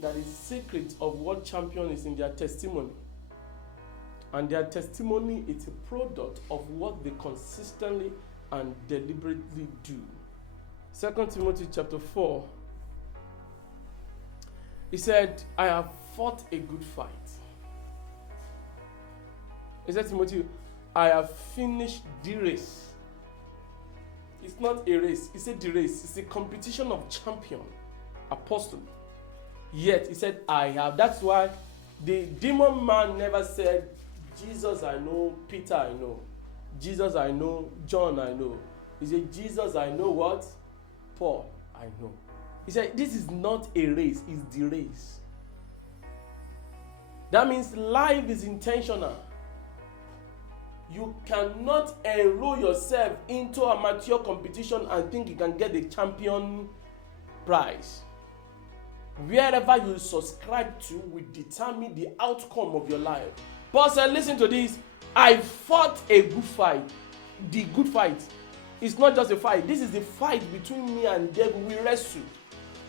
that the secret of what champion is in their testimony. And their testimony is a product of what they consistently and deliberately do. 2 Timothy chapter 4, he said, I have fought a good fight. He said, Timothy, I have finished the race. It's not a race, he said the race. It's a competition of champion, apostle. Yet, he said, I have. That's why the demon man never said, Jesus I know, Peter I know, Jesus I know, John I know. He said, Jesus I know what? Paul I know. He said, this is not a race, it's the race. That means life is intentional. You cannot enroll yourself into a amateur competition and think you can get the champion prize. Wherever you subscribe to will determine the outcome of your life. Paul said, listen to this. I fought a good fight. The good fight. It's not just a fight. This is the fight between me and devil. We wrestle.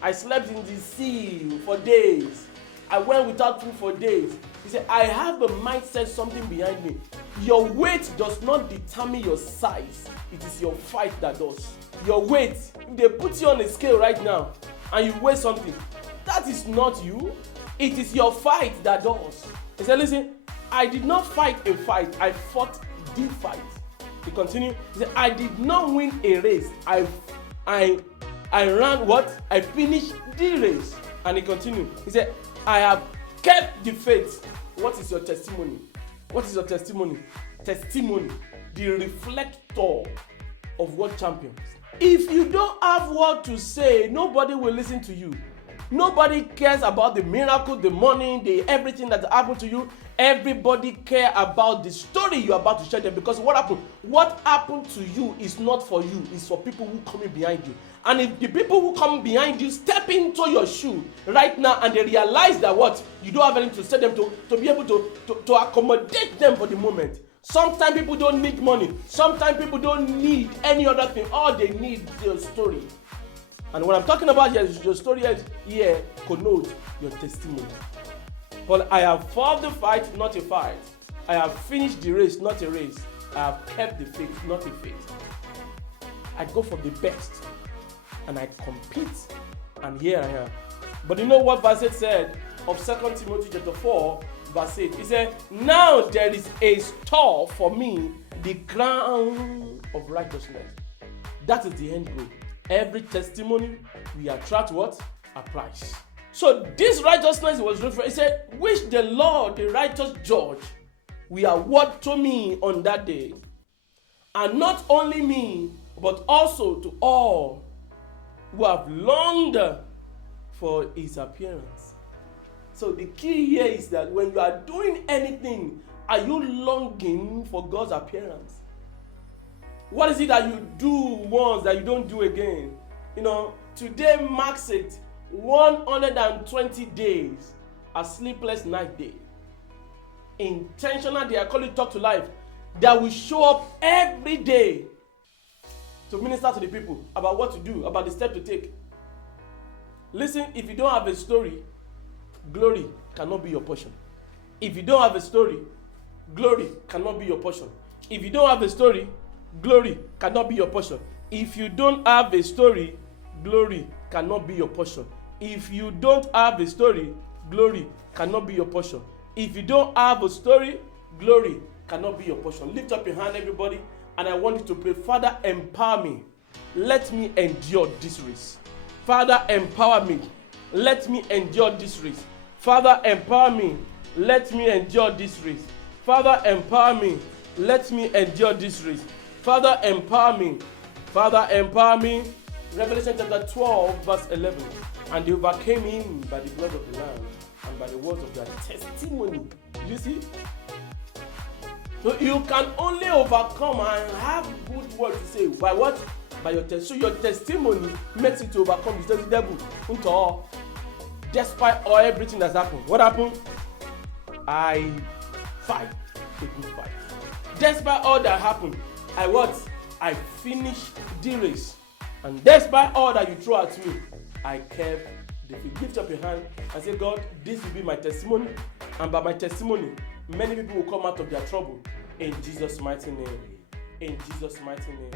I slept in the sea for days. I went without food for days. He said, I have a mindset, something behind me. Your weight does not determine your size. It is your fight that does. Your weight, if they put you on a scale right now and you weigh something, that is not you. It is your fight that does. He said, listen, I did not fight a fight. I fought the fight. He continued. He said, I did not win a race. I ran what? I finished the race. And he continued. He said, I have kept the faith. What is your testimony? What is your testimony? Testimony, the reflector of what champions. If you don't have what to say, nobody will listen to you. Nobody cares about the miracle, the money, the everything that happened to you. Everybody care about the story you're about to share them, because what happened? What happened to you is not for you, it's for people who coming behind you. And if the people who come behind you step into your shoe right now and they realize that what? You don't have anything to say them to be able to accommodate them for the moment. Sometimes people don't need money. Sometimes people don't need any other thing. All they need is your story. And what I'm talking about here is your story here connotes your testimony. But I have fought the fight, not a fight. I have finished the race, not a race. I have kept the faith, not a faith. I go for the best. And I compete. And here I am. But you know what verse 8 said of 2 Timothy chapter 4, verse 8? It said, now there is a store for me, the crown of righteousness. That is the end goal. Every testimony we attract what? A price. So this righteousness was referred. It said, which the Lord, the righteous judge, will award to me on that day. And not only me, but also to all who have longed for his appearance. So the key here is that when you are doing anything, are you longing for God's appearance? What is it that you do once that you don't do again? You know, today marks it 120 days, a sleepless night day. Intentional day, I call it talk to life, that will show up every day to minister to the people about what to do, about the step to take. Listen, if you don't have a story, glory cannot be your portion. If you don't have a story, glory cannot be your portion. If you don't have a story, glory cannot be your portion. If you don't have a story, glory cannot be your portion. If you don't have a story, glory cannot be your portion. If you don't have a story, glory cannot be your portion. Lift up your hand, everybody, and I want you to pray. Father, empower me. Let me endure this race. Father, empower me. Let me endure this race. Father, empower me. Let me endure this race. Father, empower me. Let me endure this race. Father, empower me. Father, empower me. Revelation chapter 12, verse 11. And they overcame him by the blood of the Lamb and by the words of their testimony. You see? So you can only overcome and have good words to say. By what? By your testimony. So your testimony makes it to overcome the devil. Despite all everything that's happened. What happened? I fight a good fight. Despite all that happened, I finished the race. And despite all that you throw at me, I kept If you lift up your hand and say, God, this will be my testimony, and by my testimony, many people will come out of their trouble. In Jesus' mighty name. In Jesus' mighty name.